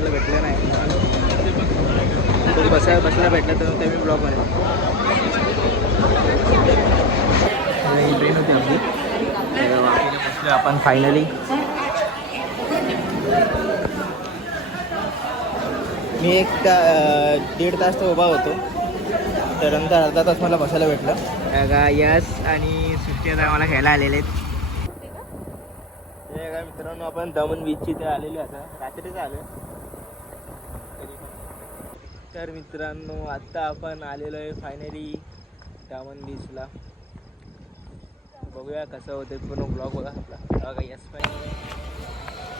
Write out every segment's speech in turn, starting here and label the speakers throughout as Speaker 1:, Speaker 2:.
Speaker 1: बसायला भेटलं नाही. तरी बसायला बसायला भेटलं तर ते मी ब्लॉगमध्ये ही ट्रेन होती आपली बसलो आपण फायनली मी एक ता दीड तास तो उभा होतो. तर नंतर अर्धा तास मला बसायला भेटलं. का यस आणि सुट्टी आता मला घ्यायला आलेले आहेत. मित्रांनो आपण दमन बीचची इथे आलेलो आता. रात्रीच आलो तर मित्रांनो आत्ता आपण आलेलो आहे फायनली दमन बीचला बघूया कसं होते पूर्ण ब्लॉग बघा आपला. बघा यस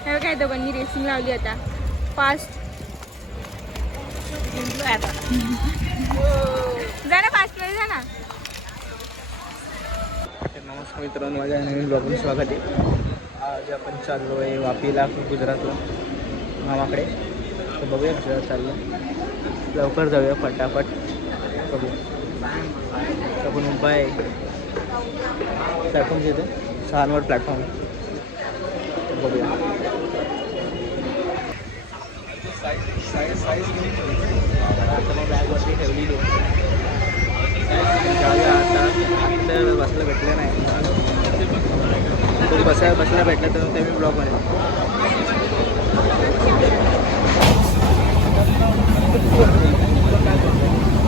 Speaker 2: हे काय दोघांनी रेसिंग लावली आता. फास्ट जा ना फास्टमध्ये जा ना.
Speaker 1: तर नमस्कार मित्रांनो माझ्या नवीन ब्लॉगमध्ये स्वागत आहे. आज आपण चाललो आहे वापीला गुजरातला मामाकडे. तर बघूया कसं चाललं लवकर जाऊया फटाफट बघूया आपण उभा आहे. प्लॅटफॉर्म येते सहानवर प्लॅटफॉर्म बघूया. आता मग बॅगवरती ठेवलेली आहे जाऊया आता आता बसायला भेटलं नाही तरी बसायला बसला भेटलं तर ते मी ब्लॉगमध्ये टाकू Thank you.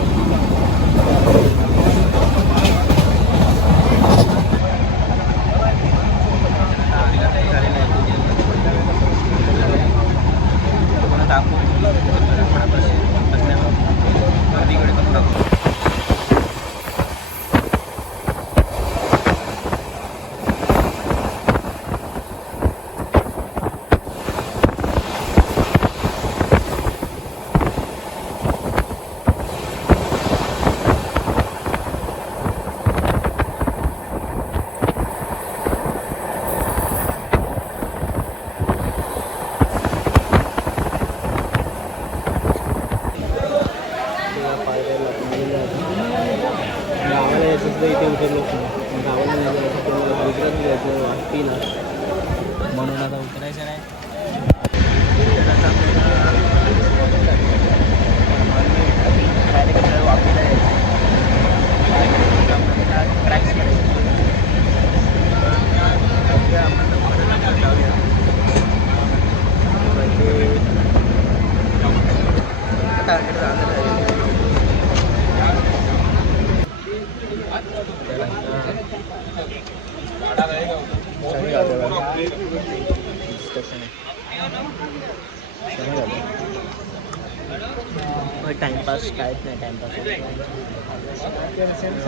Speaker 1: टार्गेट झालं आहे. हो, टाइमपास काहीच नाही टाइमपास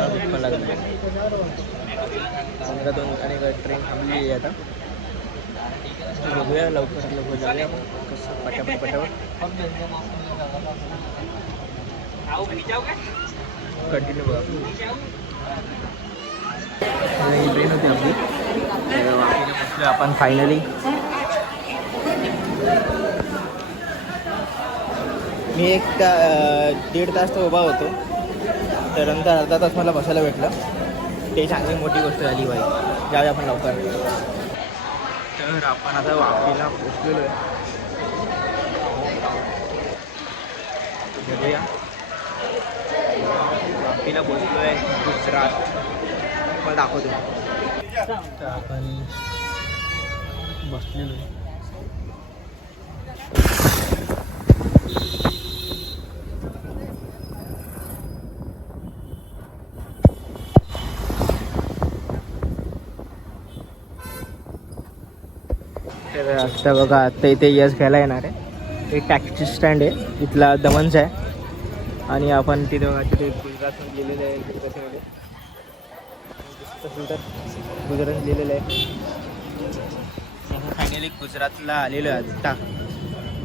Speaker 1: भूक पण लागत दोन आणि ट्रेन थांबली आहे आता. बघूया लवकर लवकर जाऊया कसं पटापट पटापट. कंटिन्यू बघा ही ट्रेन होती आपली तर बसलो आपण फायनली मी एक ता दीड तास तो उभा होतो. तर नंतर अर्धा तास मला बसायला भेटलं. ते चांगली मोठी गोष्ट झाली बाई. जाऊया आपण लवकर. तर आपण आता वापीला पोचलेलो आहे. बघूया वापीला पोचलो आहे गुजरात. मला दाखवतो. आपण बसलेलो आहे. तर आता बघा आता इथे यस घ्यायला येणार आहे. एक टॅक्सी स्टँड आहे. इथला दमनचा आहे. आणि आपण तिथे बघा तिथे गुजरात लिहिलेलं आहे गुजरातीमध्ये दिसत असेल तर गुजरात लिहिलेलं आहे. फायनली गुजरातला आलेलो आहे आता.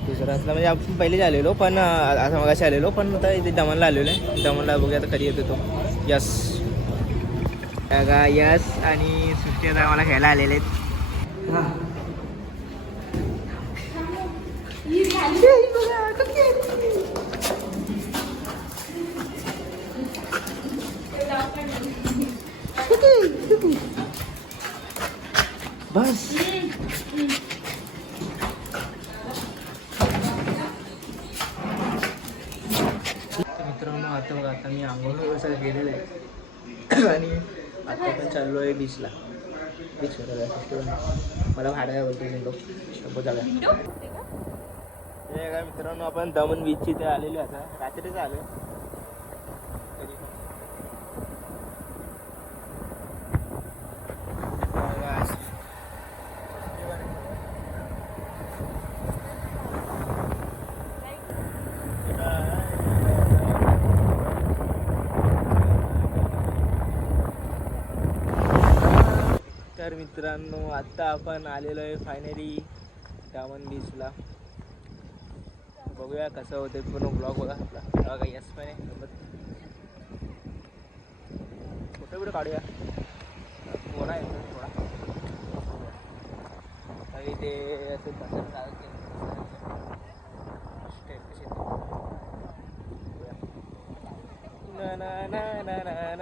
Speaker 1: गुजरातला म्हणजे आपण पहिलेच आलेलो पण अं, आता मगाशी आलेलो पण आता इथे दमनला आलेलो आहे. दमनला बघूया आता कधी येतो तो. यस यस आणि सुट्टी आता आम्हाला घ्यायला आलेले आहेत हां बस आता मी आंघोळ सगळं गेलेलं आहे. आणि आता पण चाललो आहे बीचला बीच फेस्टिवल मला भाडं आहे. बोलतो जिंदो तर जाऊया काय मित्रांनो आपण दमन बीचची इथे आलेलो आता. रात्रीच आलो तर मित्रांनो आत्ता आपण आलेलो आहे फायनली डामन बीचला बघूया कसं होतं पूर्ण ब्लॉग होता आपला. बघा काही असं फोटो बिटो काढूया. थोडा आहे थोडा. काही ते असं कसं चालते ना ना ना ना.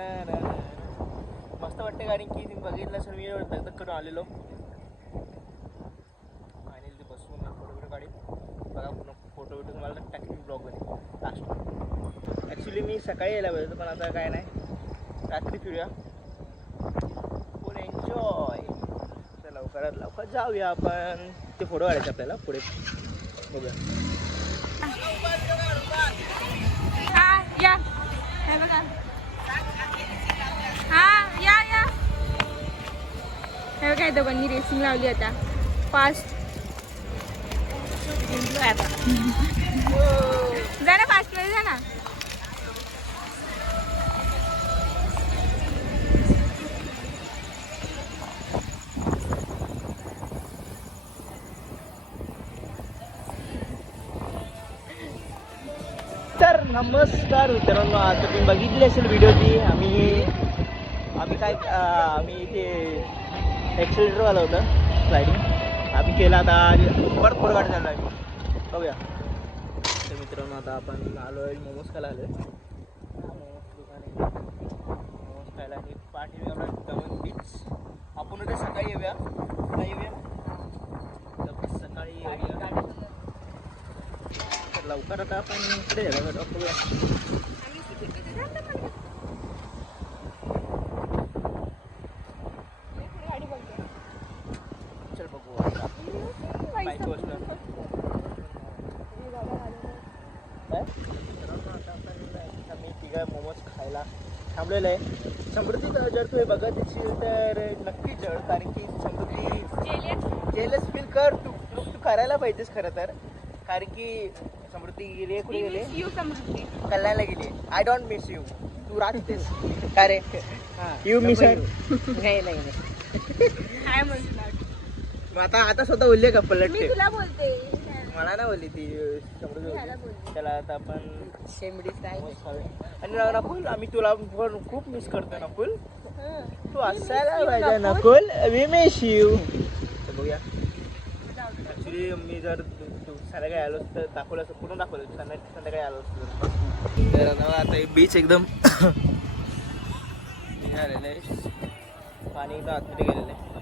Speaker 1: वाटतं कारण की तुम्ही बघितलं असेल मी दगदग करून आलेलो. आणि ते बसून फोटो बिटो काढीन. बघा पूर्ण फोटो बिटो तुम्हाला टाकीन ब्लॉगमध्ये लास्ट ॲक्च्युली मी सकाळी यायला पाहिजे पण आता काय नाही. रात्री फिरूया. फुल एन्जॉय तर लवकरात लवकर जाऊया आपण. ते फोटो काढायचे आपल्याला. पुढे बघूया.
Speaker 2: हा या. हे बघा. हा. काय बघा या दोघांनी रेसिंग लावली आता. फास्ट जा ना फास्टमध्ये जा ना.
Speaker 1: तर नमस्कार मित्रांनो आता तुम्ही बघितली असेल व्हिडिओ ती. आम्ही आम्ही काय आम्ही इथे एक्सिलेटरवाला होतं स्लायडिंग आम्ही केला आता परत पुढे गाडी चाललो आहे. बघूया. तर मित्रांनो आता आपण आलो आहे मोमोज खायला आलो आहे. मोमोज दुकान मोमोज खायला आणि पाठी आलो दमन बीच आपण उद्या सकाळी येऊया. सकाळी येऊया. सकाळी येऊया. तर लवकर आता आपण इकडे जाऊया बघूया चल बघू आता बाईक बसणार काय मित्रांनो, आता आपण आम्ही तिघं मोमोज खायला थांबलेलं आहे. समृद्धी जर तू हे बघत असेल तर नक्की जळ कारण की समृद्धी जेलस फील कर. तू तू तू करायला पाहिजेस खरं तर. कारण की समृद्धी गेली आहे कुठे गेली
Speaker 2: यू समृद्धी.
Speaker 1: कल्याणला गेली आय डोंट मिस यू तू राहतेस का रे? यू मिस नाही नाही
Speaker 2: काय म्हणणार
Speaker 1: मग आता आता स्वतः बोलले का पलट
Speaker 2: मी तुला बोलते.
Speaker 1: मला ना बोलली ती त्याला आता आपण शेंबडी आणि नकुल आम्ही तुला पण खूप मिस करतो नकुल. तू असायला पाहिजे नकुल. वी मे यू बघूया. ॲक्च्युली मी जर संध्याकाळी आलो तर दाखवलं असं कुठून दाखवलं संध्याकाळी आलो असतो तर आता बीच एकदम निघालेलं. आहे पाणी एकदम आतमध्ये गेलेलं. आहे